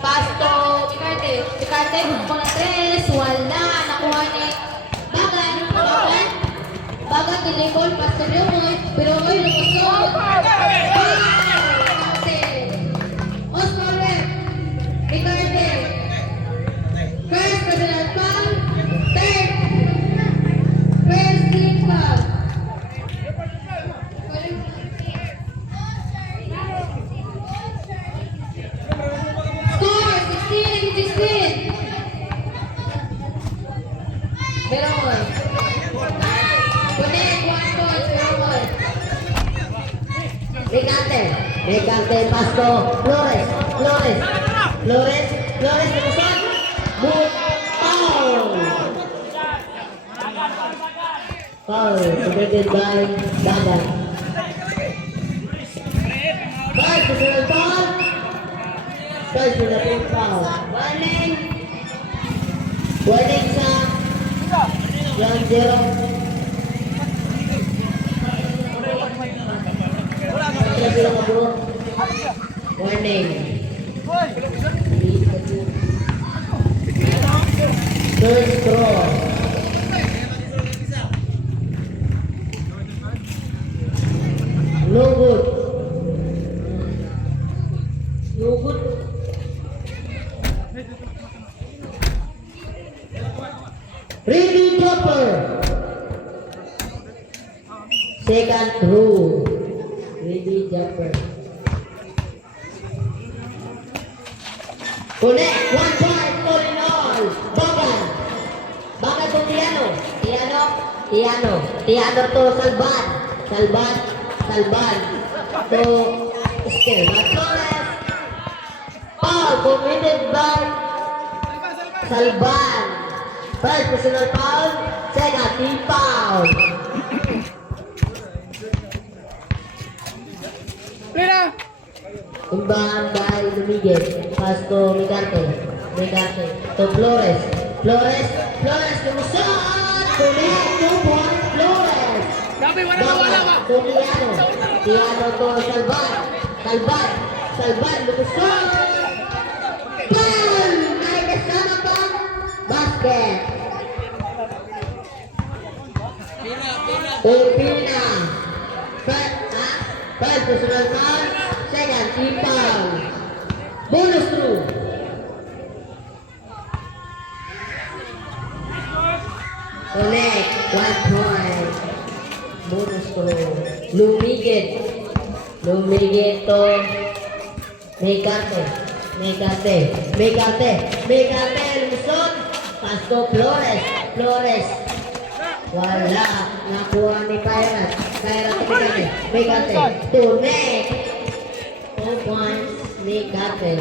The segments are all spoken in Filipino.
Pasto, Chikarte, hukbang na tres, wala, nakuha ni Bagan, Bagan, Tilikol, Pasto Birumoy, Birumoy, lumusot. Oscar Webb, Chikarte, first, President Pang, third, first, Team Pang. Score, 16. Beroy. Connect, 1 point, Beroy. Becante, Pasto, Flores, lumusot, foul! Foul, committed by Bagan. Guys, susunod foul. Guys, susunod foul. Warning sa Ground Zero. Warning. Third throw. No good. Ready jumper. Second throw. Ready jumper. Connect. 1 point. All in all. Bagan to Tiano to Salban. To Estel. Flores. Foul committed by Salban. First personal foul. Second team foul. Imbahan by Lumigit. Pass to Migarte to Flores, lumusot! Connect, 2 point, Flores! To Tiano to Salban, lumusot! Foul! Ay kasama pa, basket! Opina! First personal foul, second team foul. Bonus through. Connect, 1 point. Bonus through. Lumigit to Migarte, lumusot. Pass to Flores. Wala, nakuha ni Pirate Migarte, to Nick. 2 points, Migarte.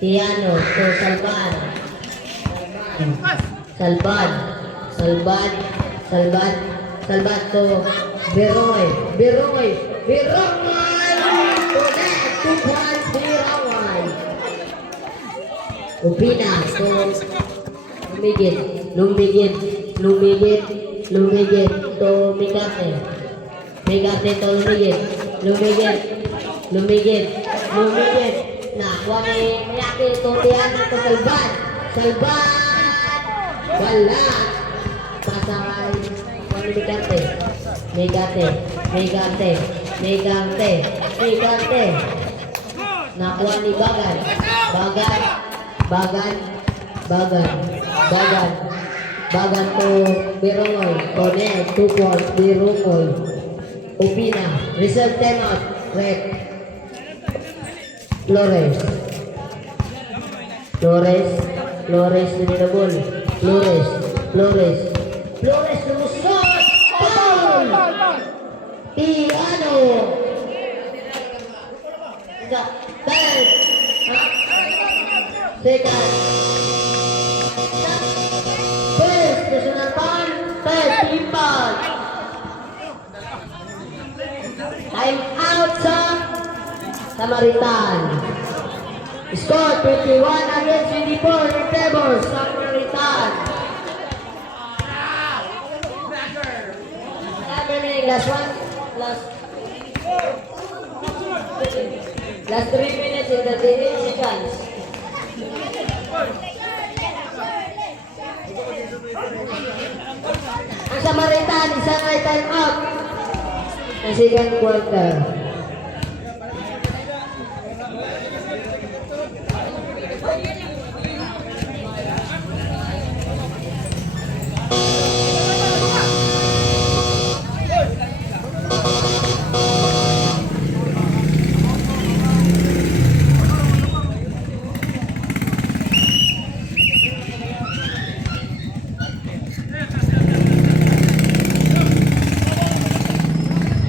Tiano to Salban to Beroy. Connect, 2 points, Beroy. Opina to Lumigit to Migarte to Lumigit. Nakuha ni Miyake to Tiano to Salban. Wala. Pasakay. Migarte. Nakuha ni Bagan to Birumoy. Connect, 2 points, Birumoy. Opina. Reserve timeout. Red. Flores minabol. Flores lumusot. Foul! Tiano. Third. Second. First personal foul. Third team foul. Time out sa Samaritan. Score 21 against 24 in favor Samaritan. Last 3 minutes in the 3 seconds. sa may time out. Sa second quarter.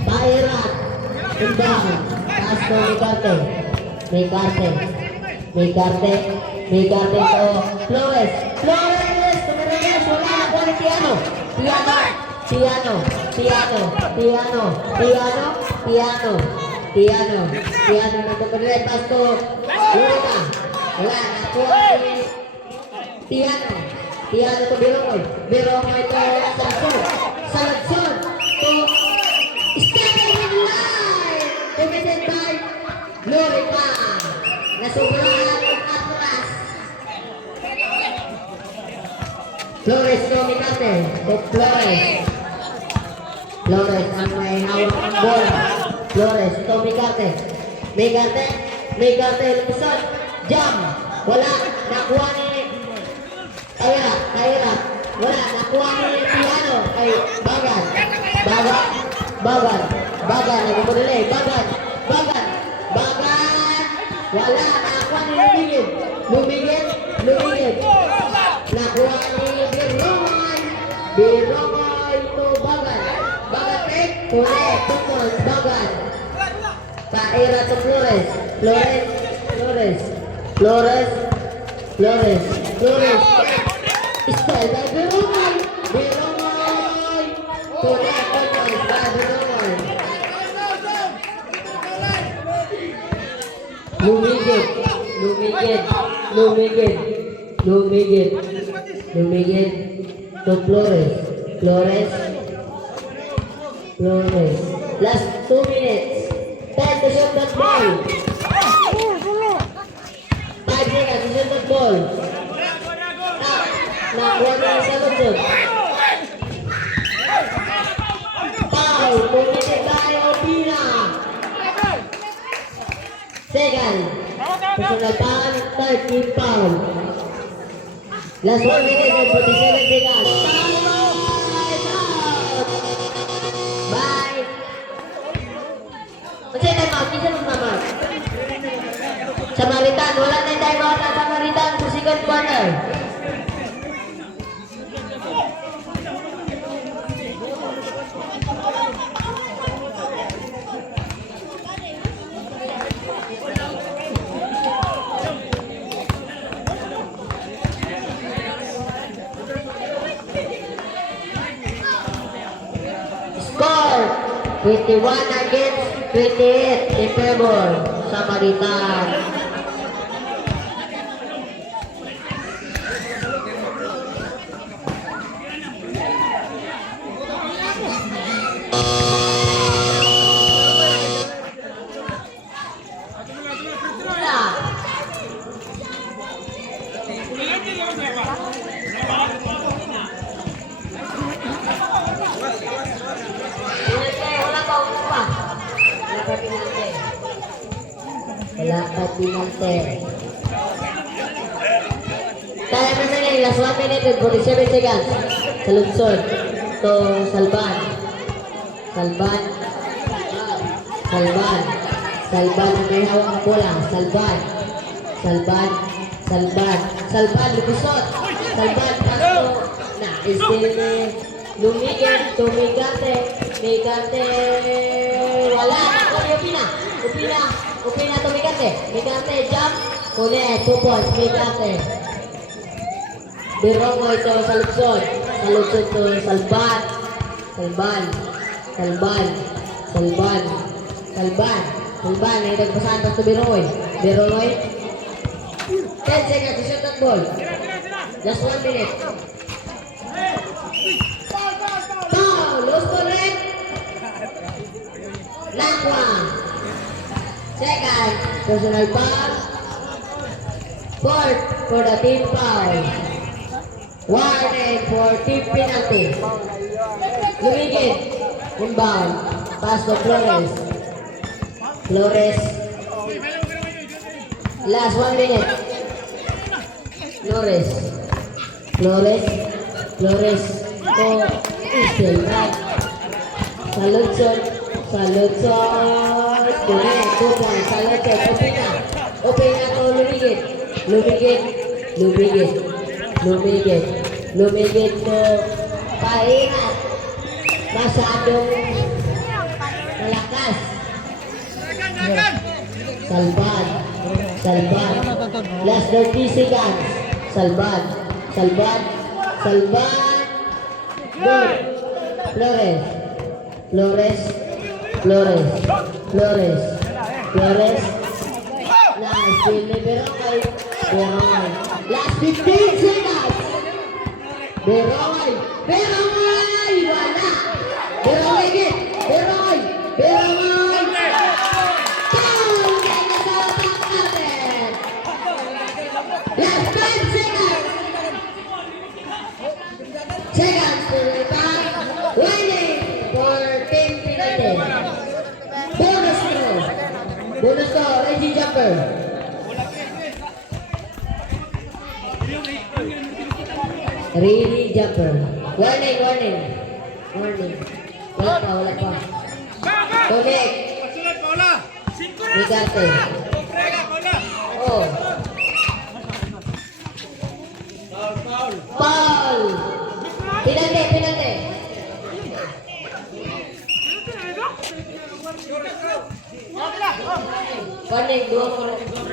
Pairat. Tundang. Taas ko may karte. May karte to Flores. Flores! Tumireles! Wala na ko ni Piano. Piano na tumireles. Taas ko. Lorena. Wala na ko ni Piano to Birongoy. Birongoy to Salazon. To Stepping in line! Committed by Lorena. Nasubrahan ang atras. Flores to Mikate. To Flores ang may hawak ng bola. Flores to Mikate. Mikate lumusot. Jam. Wala. Nakuha ni Taira. Wala. Nakuha ni Piano. Kay Bagan. Nagmumulay. Bagan. Wala. Nakuha ni Lumigid. Nakuha ni Birongoy to Bagan. Kulit. Tukol. Bagan. Taira to Flores. Style by Birongoy. Kulit. Tukol. Birongoy. Lumigid to Flores. Last 2 minutes. 10 to shoot that ball. 5 seconds to shoot that ball. Nakuha na sa lungsod. Foul. Pumitin tayo, Pina. Second. Kasunatan, third team foul. Last 1 minute and 47 seconds. Time out! Bye! Kasi time out, isa lang naman. Samaritan, wala na yung time out na Samaritan sa second quarter. Score 21 against 28 in favor Samaritan. Wala pa pinante. Tayo na sa ngayon, last 1 minute and 47 seconds. Sa lungsod. To Salban. Salban ang may hawak na bola. Salban. Lumusot. Salban. Pasto. Na, istil ni Lumigid. Tumigate. Wala. Ako ni Upina to Mikate, jump, kulit, 2 points, Mikate. Birongoy to Salugson to Salban, ay nagpasahan pa to Birongoy, 10 seconds to shoot that ball, just 1 minute. Foul, loose ball red, Lakwa. Second, personal foul. Fourth, for the team foul. Warning for team penalty. Lumigit. Inbound. Pass to Flores. Flores. Last 1 minute. Flores. Flores. Flores. To Isel. Right. Saludson. Saludson. Correct. 2 points. Saludson. Open na. Open na to Lumigit. Lumigit. Lumigit. Lumigit. Lumigit to Paingat. Masyadong malakas. Salban. Salban. Last 30 seconds. Salban. Salban. Salban. Good. Flores. Flores. Flores. Flores. Flores. Nice. Beroy. Beroy. Last 15 seconds. Beroy. Beroy. Wala. Beroy again. Beroy. Beroy. Foul. Kaya nasawatak natin. Last 5 seconds. Seconds to the back. Winning for Team Pinete. Bonus throw. Bonus throw. Reggie Jumper. Really Jumper. Warning, warning. Warning. Wala pa, wala pa. Connect. Bigate. Oh. Foul. Penalty, penalty. Warning, 0.3.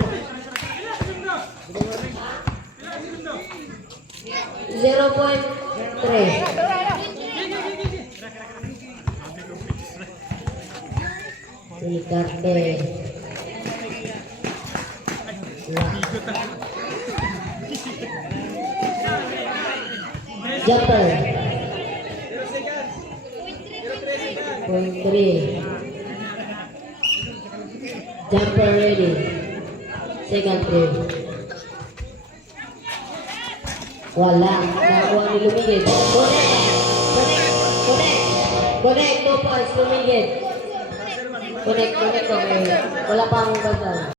Bigate. Jumper. 0.3. Jumper ready. Second frame. Wala. Nakuha ni Lumigit. Connect. Connect. Connect. Connect. 2 points. Lumigit. Connect. Connect. Wala pa akong basal.